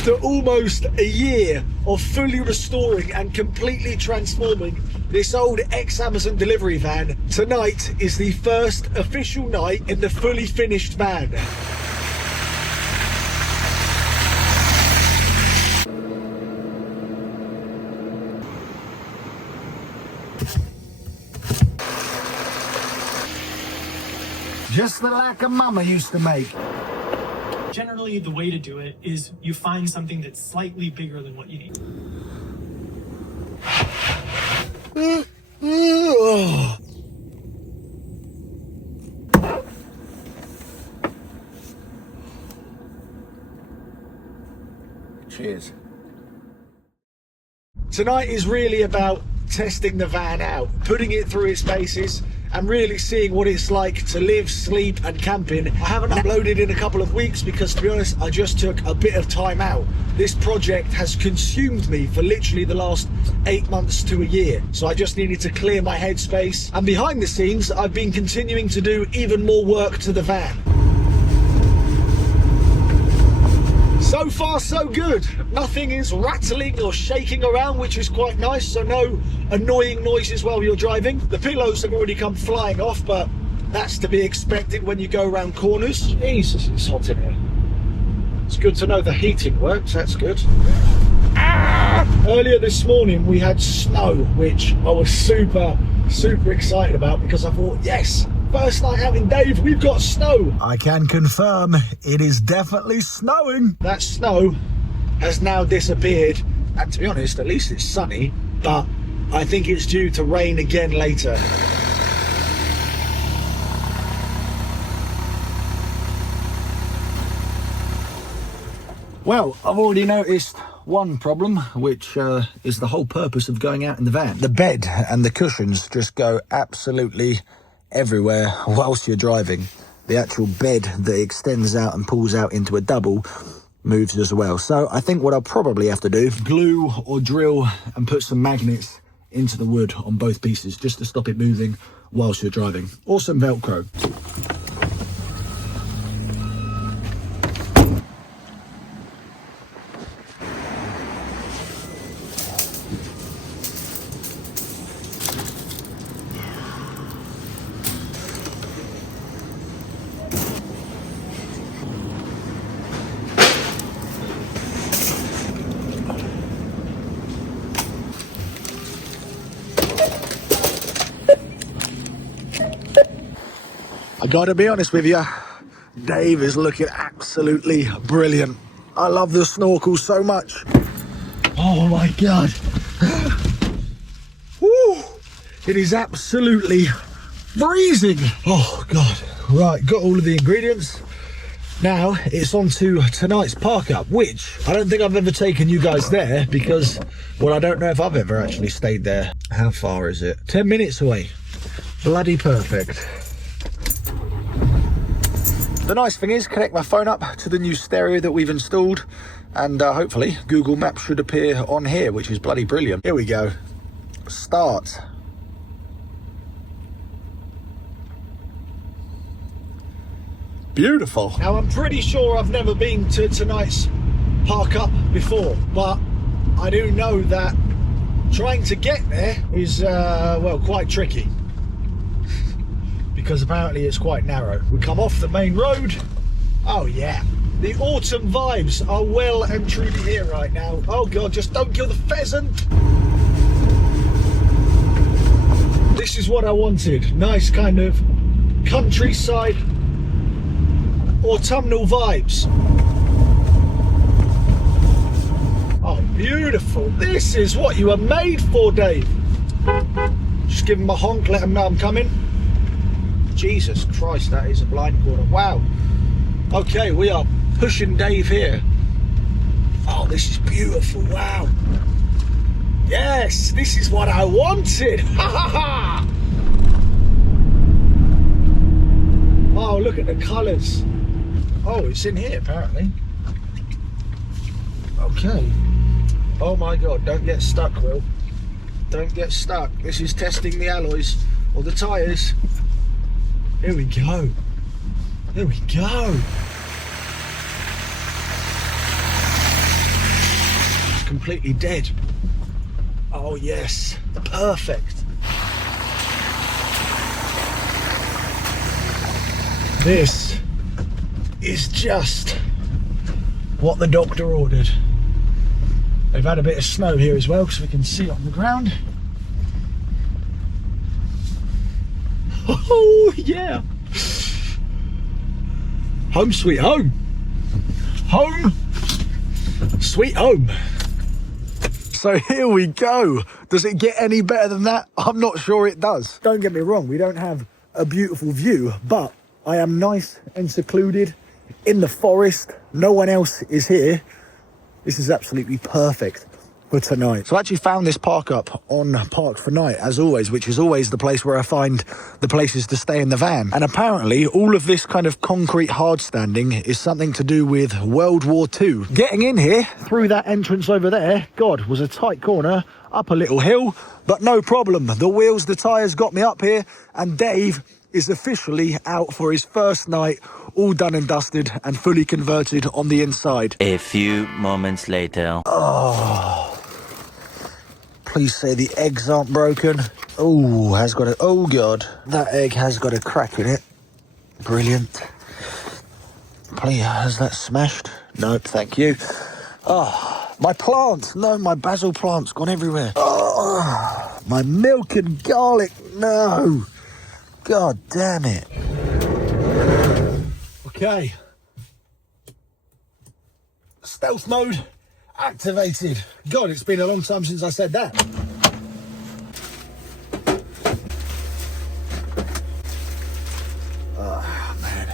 After almost a year of fully restoring and completely transforming this old ex-Amazon delivery van, tonight is the first official night in the fully finished van. Just the like a mama used to make. Generally, the way to do it is you find something that's slightly bigger than what you need. Cheers. Tonight is really about testing the van out, putting it through its paces, and really seeing what it's like to live, sleep and camp in. I haven't uploaded in a couple of weeks because, to be honest, I just took a bit of time out. This project has consumed me for literally the last 8 months to a year. So I just needed to clear my headspace. And behind the scenes, I've been continuing to do even more work to the van. So far, so good. Nothing is rattling or shaking around, which is quite nice, so no annoying noises while you're driving. The pillows have already come flying off, but that's to be expected when you go around corners. Jesus, it's hot in here. It's good to know the heating works, that's good. Earlier this morning, we had snow, which I was super excited about because I thought, yes, first night out in Dave, we've got snow. I can confirm it is definitely snowing. That snow has now disappeared. And to be honest, at least it's sunny, but I think it's due to rain again later. Well, I've already noticed one problem, which is the whole purpose of going out in the van. The bed and the cushions just go absolutely everywhere whilst you're driving. The actual bed that extends out and pulls out into a double moves as well. So I think what I'll probably have to do, glue or drill and put some magnets into the wood on both pieces just to stop it moving whilst you're driving, or some Velcro. I gotta be honest with you, Dave is looking absolutely brilliant. I love the snorkel so much. Oh my God. Woo! It is absolutely freezing. Oh God. Right, got all of the ingredients. Now it's on to tonight's park up, which I don't think I've ever taken you guys there because, well, I don't know if I've ever actually stayed there. How far is it? 10 minutes away. Bloody perfect. The nice thing is, connect my phone up to the new stereo that we've installed, and hopefully Google Maps should appear on here, which is bloody brilliant. Here we go. Start. Beautiful. Now, I'm pretty sure I've never been to tonight's park up before, but I do know that trying to get there is, well, quite tricky. Because apparently it's quite narrow. We come off the main road. Oh yeah, the autumn vibes are well and truly here right now. Oh God, just don't kill the pheasant. This is what I wanted. Nice kind of countryside, autumnal vibes. Oh, beautiful. This is what you were made for, Dave. Just give him a honk, let him know I'm coming. Jesus Christ, that is a blind corner. Wow. Okay, we are pushing Dave here. Oh, this is beautiful. Wow. Yes, this is what I wanted. Ha ha ha. Oh, look at the colours. Oh, it's in here apparently. Okay. Oh my God, don't get stuck, Will. Don't get stuck. This is testing the alloys or the tyres. Here we go. Here we go. completely dead. Oh yes, perfect. This is just what the doctor ordered. They've had a bit of snow here as well, because we can see it on the ground. Oh yeah! Home sweet home. Home sweet home. So here we go. Does it get any better than that? I'm not sure it does. Don't get me wrong, we don't have a beautiful view, but I am nice and secluded in the forest. No one else is here. This is absolutely perfect for tonight. So I actually found this park up on Park for Night, as always, which is always the place where I find the places to stay in the van. And apparently all of this kind of concrete hard standing is something to do with World War II. Getting in here through that entrance over there, God, was a tight corner, up a little hill, but no problem. The wheels, the tyres got me up here, and Dave is officially out for his first night, all done and dusted and fully converted on the inside. A few moments later. Oh, please say the eggs aren't broken. Oh, has got a, oh God, that egg has got a crack in it. Brilliant. Please, has that smashed? Nope, thank you. Oh, my plant, no, my basil plant's gone everywhere. Oh, my milk and garlic, no. God damn it. Okay. Stealth mode activated. God, it's been a long time since I said that. Oh, man.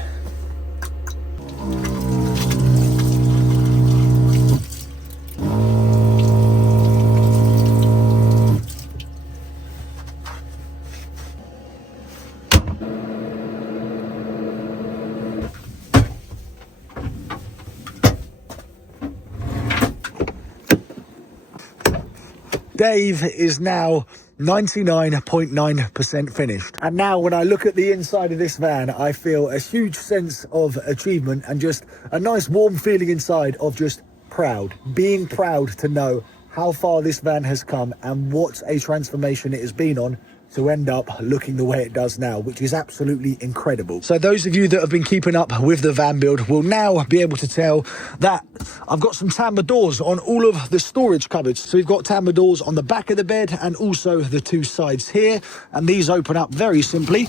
Dave is now 99.9% finished. And now when I look at the inside of this van, I feel a huge sense of achievement and just a nice warm feeling inside of just proud. Being proud to know how far this van has come and what a transformation it has been on to end up looking the way it does now, which is absolutely incredible. So those of you that have been keeping up with the van build will now be able to tell that I've got some tambour doors on all of the storage cupboards. So we've got tambour doors on the back of the bed and also the two sides here, and these open up very simply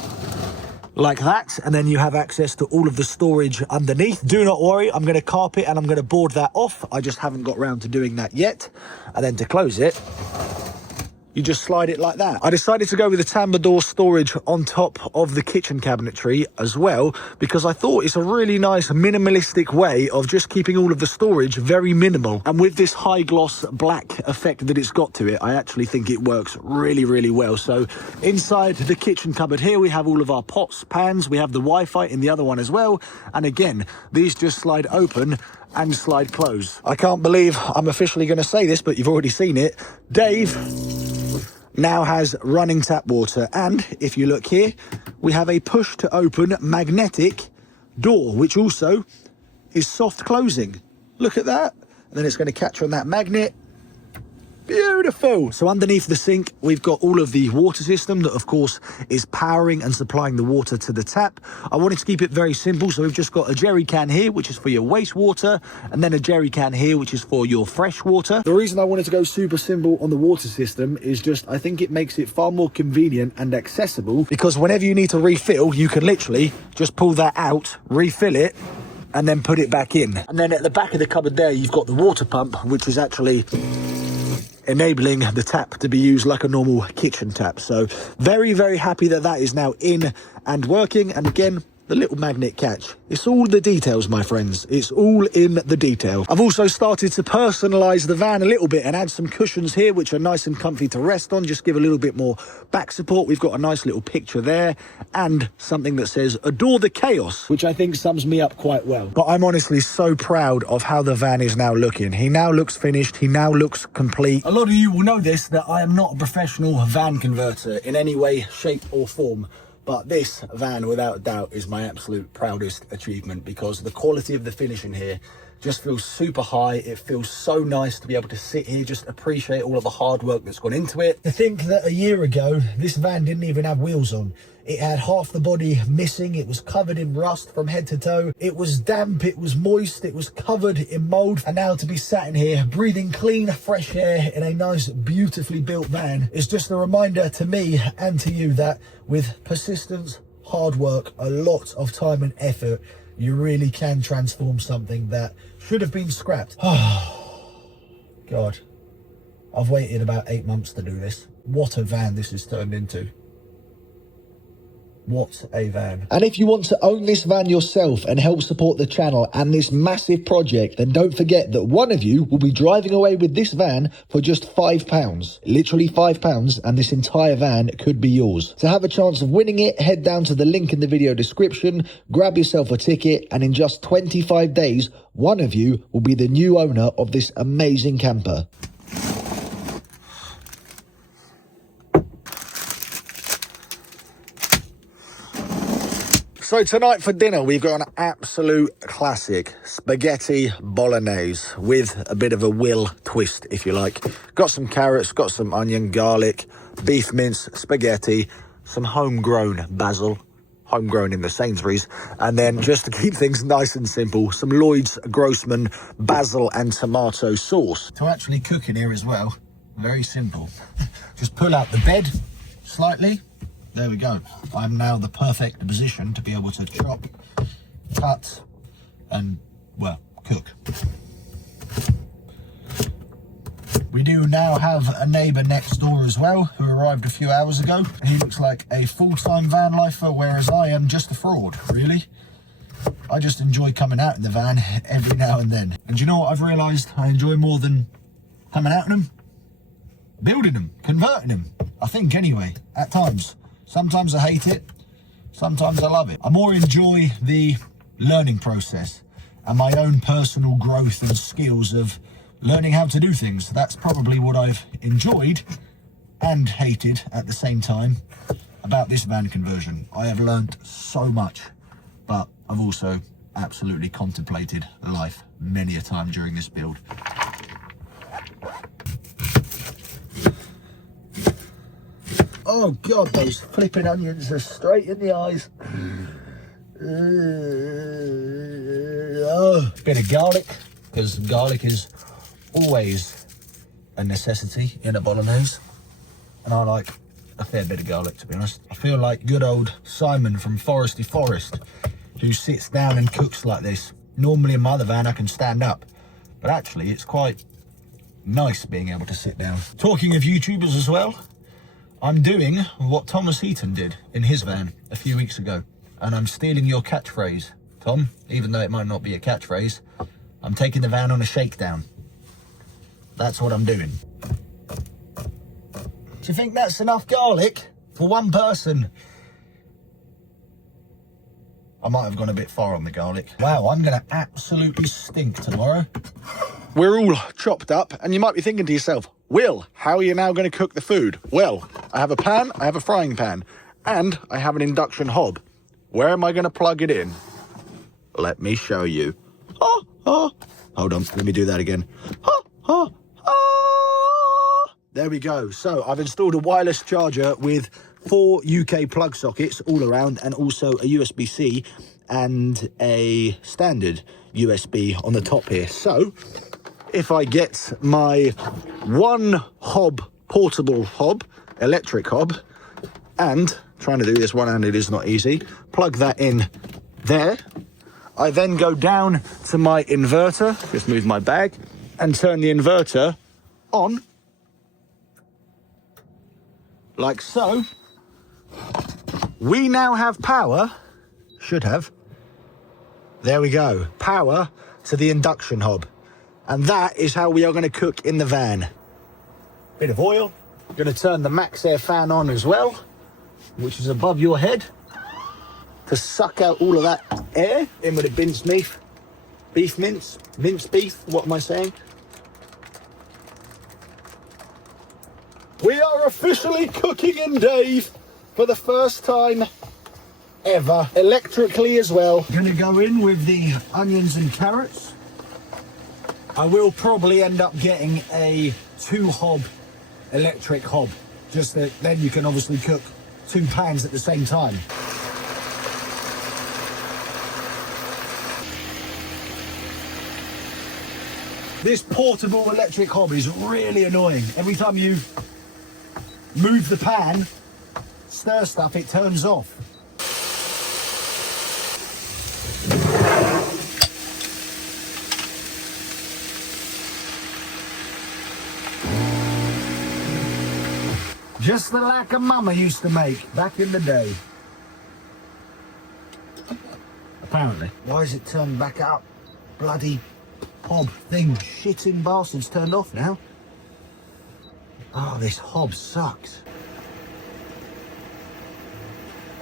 like that, and then you have access to all of the storage underneath. Do not worry, I'm going to carpet and I'm going to board that off. I just haven't got round to doing that yet. And then to close it, you just slide it like that. I decided to go with the tambour door storage on top of the kitchen cabinetry as well, because I thought it's a really nice minimalistic way of just keeping all of the storage very minimal. And with this high gloss black effect that it's got to it, I actually think it works really, really well. So inside the kitchen cupboard here, we have all of our pots, pans, we have the Wi-Fi in the other one as well. And again, these just slide open and slide close. I can't believe I'm officially going to say this, but you've already seen it. Dave now has running tap water, and if you look here, we have a push to open magnetic door, which also is soft closing. Look at that. And then it's going to catch on that magnet. Beautiful. So underneath the sink, we've got all of the water system that, of course, is powering and supplying the water to the tap. I wanted to keep it very simple, so we've just got a jerry can here, which is for your wastewater, and then a jerry can here, which is for your fresh water. The reason I wanted to go super simple on the water system is just, I think it makes it far more convenient and accessible, because whenever you need to refill, you can literally just pull that out, refill it, and then put it back in. And then at the back of the cupboard there, you've got the water pump, which is actually enabling the tap to be used like a normal kitchen tap. So very, very happy that that is now in and working. And again, the little magnet catch. It's all the details, my friends. It's all in the detail. I've also started to personalise the van a little bit and add some cushions here, which are nice and comfy to rest on. Just give a little bit more back support. We've got a nice little picture there and something that says, "Adore the chaos," which I think sums me up quite well. But I'm honestly so proud of how the van is now looking. He now looks finished. He now looks complete. A lot of you will know this, that I am not a professional van converter in any way, shape or form. But this van, without a doubt, is my absolute proudest achievement, because the quality of the finish in here just feels super high. It feels so nice to be able to sit here, just appreciate all of the hard work that's gone into it. To think that a year ago, this van didn't even have wheels on. It had half the body missing. It was covered in rust from head to toe. It was damp, it was moist, it was covered in mold. And now to be sat in here, breathing clean, fresh air in a nice, beautifully built van is just a reminder to me and to you that with persistence, hard work, a lot of time and effort, you really can transform something that should have been scrapped. Oh, God. I've waited about 8 months to do this. What a van this has turned into. What a van. And if you want to own this van yourself and help support the channel and this massive project, then don't forget that one of you will be driving away with this van for just £5. Literally £5, and this entire van could be yours. To have a chance of winning it, head down to the link in the video description, grab yourself a ticket, and in just 25 days, one of you will be the new owner of this amazing camper. So tonight for dinner, we've got an absolute classic spaghetti bolognese with a bit of a Will twist, if you like. Got some carrots, got some onion, garlic, beef mince, spaghetti, some homegrown basil, homegrown in the Sainsbury's, and then just to keep things nice and simple, some Lloyd's Grossman basil and tomato sauce. To actually cook in here as well, very simple. Just pull out the bed slightly. There we go. I'm now the perfect position to be able to chop, cut, and, well, cook. We do now have a neighbour next door as well, who arrived a few hours ago. He looks like a full-time van lifer, whereas I am just a fraud, really. I just enjoy coming out in the van every now and then. And you know what I've realised I enjoy more than coming out in them? Building them, converting them. I think anyway, at times. Sometimes I hate it, sometimes I love it. I more enjoy the learning process and my own personal growth and skills of learning how to do things. That's probably what I've enjoyed and hated at the same time about this van conversion. I have learned so much, but I've also absolutely contemplated life many a time during this build. Oh God, those flipping onions are straight in the eyes. Bit of garlic, because garlic is always a necessity in a bolognese. And I like a fair bit of garlic, to be honest. I feel like good old Simon from Foresty Forest, who sits down and cooks like this. Normally in my other van I can stand up, but actually it's quite nice being able to sit down. Talking of YouTubers as well, I'm doing what Thomas Heaton did in his van a few weeks ago, and I'm stealing your catchphrase, Tom, even though it might not be a catchphrase. I'm taking the van on a shakedown. That's what I'm doing. Do you think that's enough garlic for one person? I might have gone a bit far on the garlic. Wow, I'm gonna absolutely stink tomorrow. We're all chopped up, and you might be thinking to yourself, Will, how are you now going to cook the food? Well, I have a pan, I have a frying pan, and I have an induction hob. Where am I going to plug it in? Let me show you. Hold on, let me do that again. There we go. So I've installed a wireless charger with 4 UK plug sockets all around, and also a USB-C and a standard USB on the top here. So if I get my one hob, portable hob, electric hob, and trying to do this one-handed is not easy, plug that in there. I then go down to my inverter, just move my bag, and turn the inverter on, like so. We now have power, should have. There we go, power to the induction hob. And that is how we are going to cook in the van. Bit of oil. Going to turn the max air fan on as well, which is above your head, to suck out all of that air. In with the beef mince, minced beef, what am I saying? We are officially cooking in Dave for the first time ever, electrically as well. Going to go in with the onions and carrots. I will probably end up getting a 2-hob electric hob, just that then you can obviously cook 2 pans at the same time. This portable electric hob is really annoying. Every time you move the pan, stir stuff, it turns off. Just the like a mama used to make back in the day. Apparently. Why is it turned back up? Bloody hob thing. Shitting bastards turned off now. Oh, this hob sucks.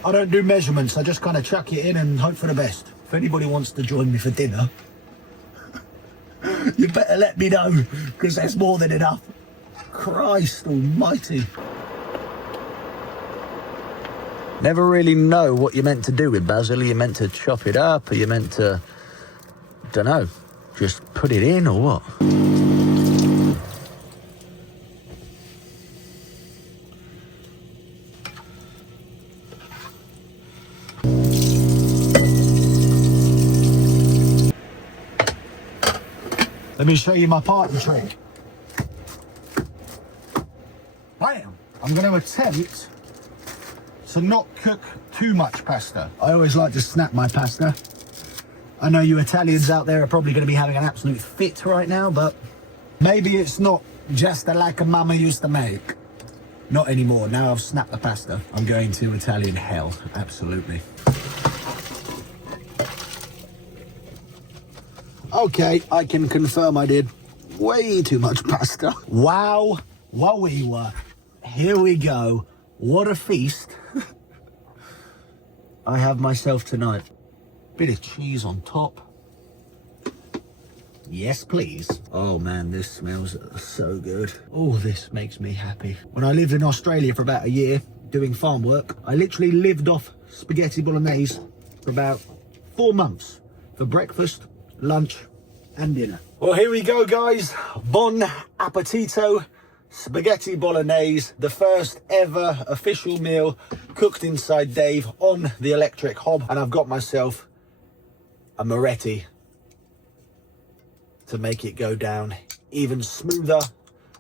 I don't do measurements, I just kind of chuck it in and hope for the best. If anybody wants to join me for dinner, you better let me know, because that's more than enough. Christ almighty. Never really know what you're meant to do with basil. Are you meant to chop it up? Are you meant to, don't know, just put it in or what? Let me show you my party trick. Bam! I'm going to attempt to not cook too much pasta. I always like to snap my pasta. I know you Italians out there are probably going to be having an absolute fit right now, but maybe it's not just like a mama used to make. Not anymore. Now I've snapped the pasta, I'm going to Italian hell. Absolutely. Okay, I can confirm I did way too much pasta. Wow, wowie. Here we go. What a feast I have myself tonight. Bit of cheese on top. Yes, please. Oh man, this smells so good. Oh, this makes me happy. When I lived in Australia for about a year doing farm work, I literally lived off spaghetti bolognese for about 4 months for breakfast, lunch and dinner. Well, here we go, guys. Bon appetito. Spaghetti bolognese, the first ever official meal cooked inside Dave on the electric hob. And I've got myself a Moretti to make it go down even smoother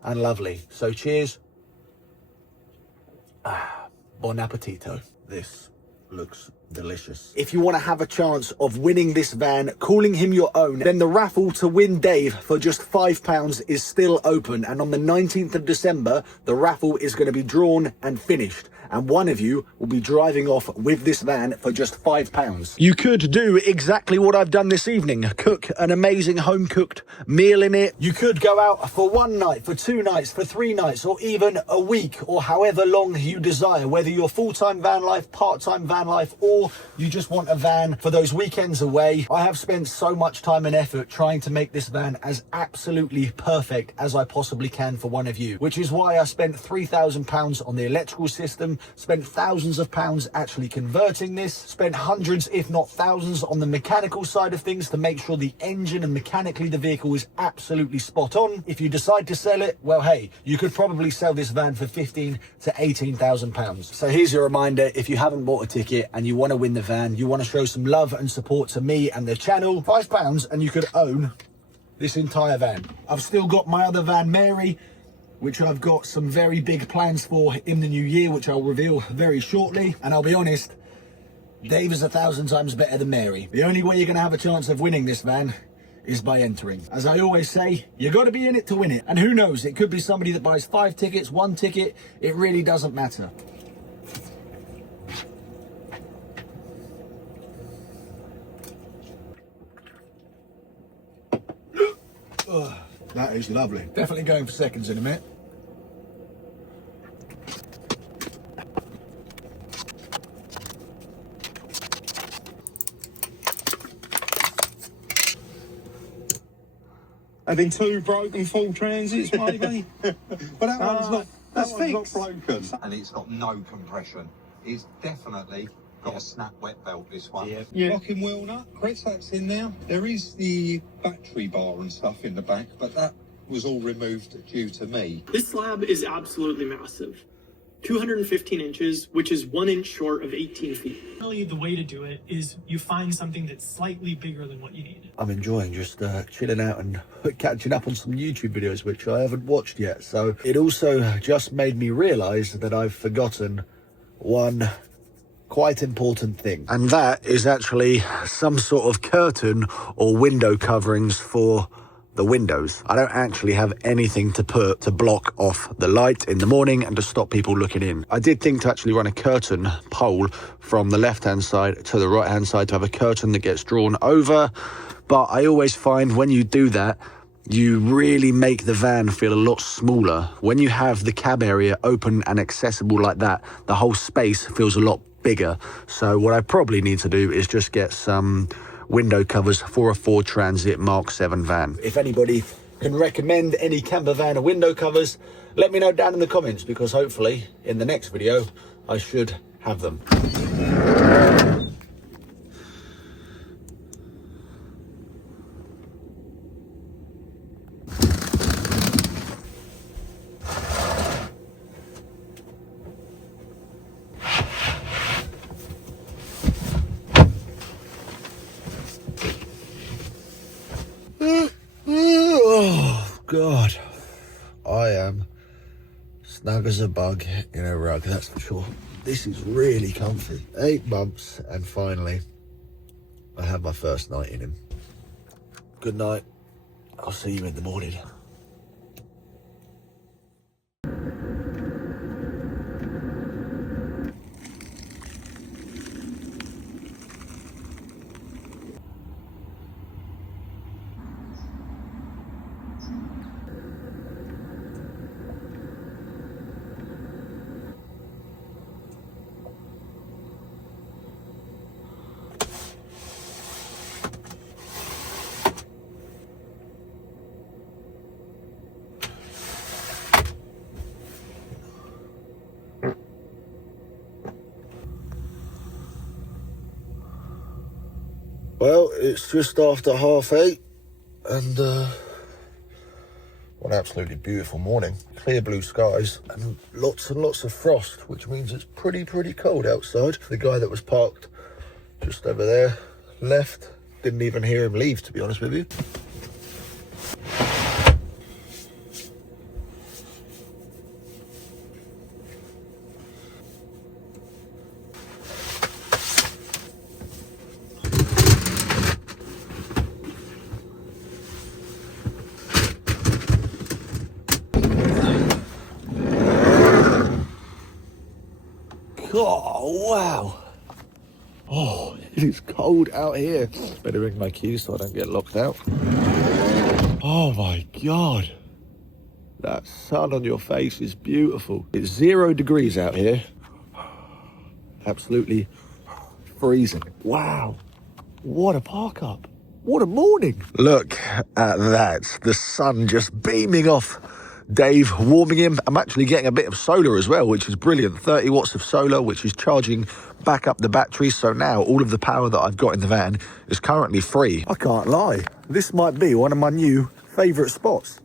and lovely. So cheers. Bon appetito. This looks delicious. If you want to have a chance of winning this van, calling him your own, then the raffle to win Dave for just £5 is still open, and on the 19th of December the raffle is going to be drawn and finished, and one of you will be driving off with this van for just £5. You could do exactly what I've done this evening, cook an amazing home cooked meal in it. You could go out for 1 night, for 2 nights, for 3 nights, or even a week, or however long you desire, whether you're full-time van life, part-time van life, or you just want a van for those weekends away. I have spent so much time and effort trying to make this van as absolutely perfect as I possibly can for one of you, which is why I spent £3,000 on the electrical system, spent thousands of pounds actually converting this, spent hundreds if not thousands on the mechanical side of things to make sure the engine and mechanically the vehicle is absolutely spot on. If you decide to sell it, well, hey, you could probably sell this van for £15,000 to £18,000. So here's your reminder: if you haven't bought a ticket and you want to win the van, you want to show some love and support to me and the channel, £5 and you could own this entire van. I've still got my other van, Mary, which I've got some very big plans for in the new year, which I'll reveal very shortly. And I'll be honest, Dave is 1,000 times better than Mary. The only way you're going to have a chance of winning this van is by entering. As I always say, you got to be in it to win it. And who knows, it could be somebody that buys 5 tickets, 1 ticket. It really doesn't matter. Oh, that is lovely. Definitely going for seconds in a minute. Having 2 broken full transits, maybe. But that one's not. That's fixed. Not broken, and it's got no compression. It's definitely got a snap wet belt, this one. Yeah. Rocking wheel nut, Chris, that's in there. There is the battery bar and stuff in the back, but that was all removed due to me. This slab is absolutely massive. 215 inches, which is 1 inch short of 18 feet. Really, the way to do it is you find something that's slightly bigger than what you need. I'm enjoying just chilling out and catching up on some YouTube videos, which I haven't watched yet. So it also just made me realise that I've forgotten one quite important thing. And that is actually some sort of curtain or window coverings for the windows. I don't actually have anything to put to block off the light in the morning and to stop people looking in. I did think to actually run a curtain pole from the left-hand side to the right-hand side to have a curtain that gets drawn over, but I always find when you do that, you really make the van feel a lot smaller. When you have the cab area open and accessible like that, the whole space feels a lot bigger. So what I probably need to do is just get some window covers for a Ford Transit Mark 7 van. If anybody can recommend any camper van or window covers, let me know down in the comments, because hopefully in the next video I should have them. Oh God, I am snug as a bug in a rug, that's for sure. This is really comfy. 8 months and finally I have my first night in him. Good night, I'll see you in the morning. Well, it's just after 8:30 and what an absolutely beautiful morning. Clear blue skies and lots of frost, which means it's pretty cold outside. The guy that was parked just over there left. Didn't even hear him leave, to be honest with you. Oh, wow. Oh, it is cold out here. Better ring my keys so I don't get locked out. Oh my God. That sun on your face is beautiful. It's 0 degrees out here. Absolutely freezing. Wow. What a park up. What a morning. Look at that. The sun just beaming off Dave, warming him. I'm actually getting a bit of solar as well, which is brilliant. 30 watts of solar, which is charging back up the battery. So now all of the power that I've got in the van is currently free. I can't lie. This might be one of my new favourite spots.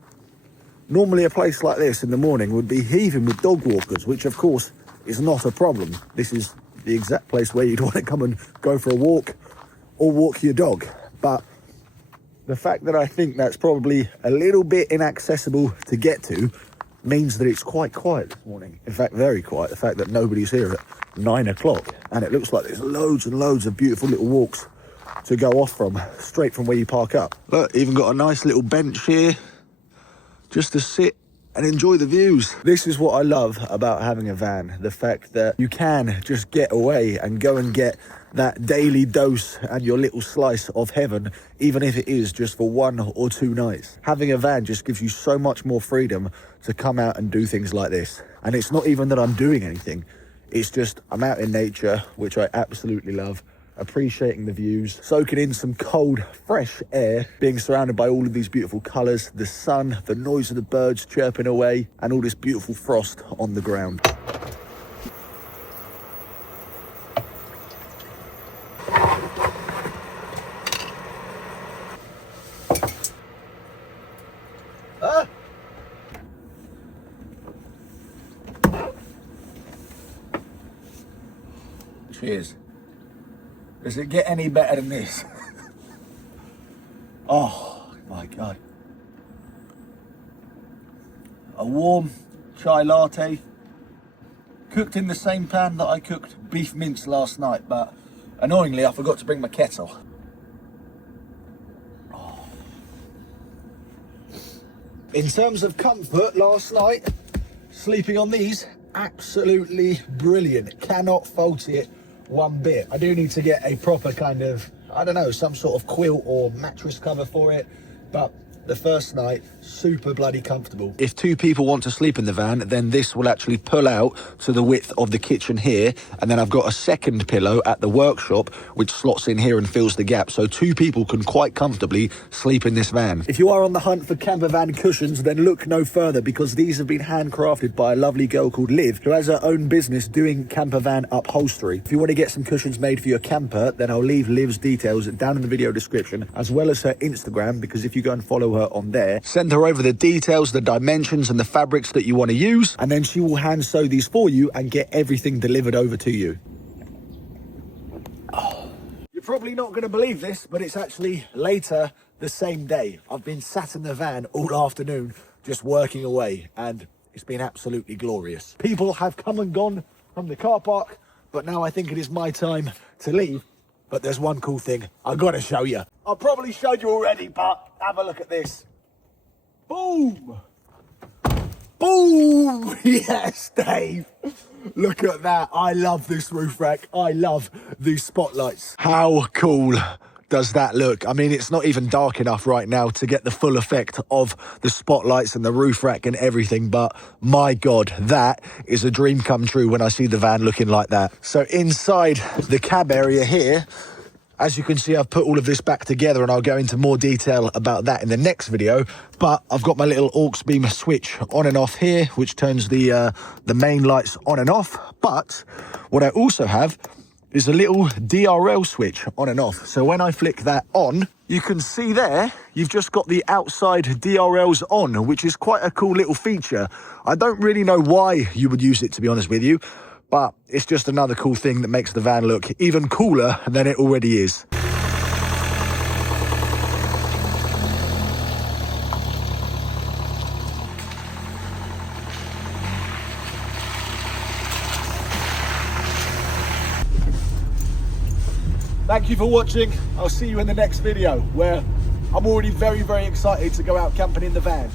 Normally a place like this in the morning would be heaving with dog walkers, which of course is not a problem. This is the exact place where you'd want to come and go for a walk or walk your dog. But the fact that I think that's probably a little bit inaccessible to get to means that it's quite quiet this morning. In fact, very quiet. The fact that nobody's here at 9 o'clock and it looks like there's loads and loads of beautiful little walks to go off from, straight from where you park up. Look, even got a nice little bench here just to sit and enjoy the views. This is what I love about having a van, the fact that you can just get away and go and get that daily dose and your little slice of heaven, even if it is just for 1 or 2 nights. Having a van just gives you so much more freedom to come out and do things like this. And it's not even that I'm doing anything, it's just I'm out in nature, which I absolutely love, appreciating the views, soaking in some cold, fresh air, being surrounded by all of these beautiful colours, the sun, the noise of the birds chirping away, and all this beautiful frost on the ground. Cheers. Does it get any better than this? Oh my God. A warm chai latte, cooked in the same pan that I cooked beef mince last night, but annoyingly I forgot to bring my kettle. Oh. In terms of comfort, last night, sleeping on these, absolutely brilliant. Cannot fault it one bit. I do need to get a proper kind of, I don't know, some sort of quilt or mattress cover for it, but the first night, super bloody comfortable. If two people want to sleep in the van, then this will actually pull out to the width of the kitchen here, and then I've got a second pillow at the workshop which slots in here and fills the gap, so two people can quite comfortably sleep in this van. If you are on the hunt for camper van cushions, then look no further, because these have been handcrafted by a lovely girl called Liv, who has her own business doing camper van upholstery. If you want to get some cushions made for your camper, then I'll leave Liv's details down in the video description, as well as her Instagram, because if you go and follow her on there, send her over the details, the dimensions and the fabrics that you want to use, and then she will hand sew these for you and get everything delivered over to you. Oh. You're probably not going to believe this, but it's actually later the same day. I've been sat in the van all afternoon just working away, and it's been absolutely glorious. People have come and gone from the car park, but now I think it is my time to leave. But there's one cool thing I've got to show you. I've probably showed you already, but have a look at this. Boom! Boom! Yes, Dave! Look at that. I love this roof rack. I love these spotlights. How cool does that look? I mean, it's not even dark enough right now to get the full effect of the spotlights and the roof rack and everything, but my God, that is a dream come true when I see the van looking like that. So inside the cab area here, as you can see, I've put all of this back together, and I'll go into more detail about that in the next video. But I've got my little aux beam switch on and off here, which turns the main lights on and off. But what I also have is a little DRL switch on and off. So when I flick that on, you can see there, you've just got the outside DRLs on, which is quite a cool little feature. I don't really know why you would use it, to be honest with you, but it's just another cool thing that makes the van look even cooler than it already is. Thank you for watching. I'll see you in the next video, where I'm already very, very excited to go out camping in the van.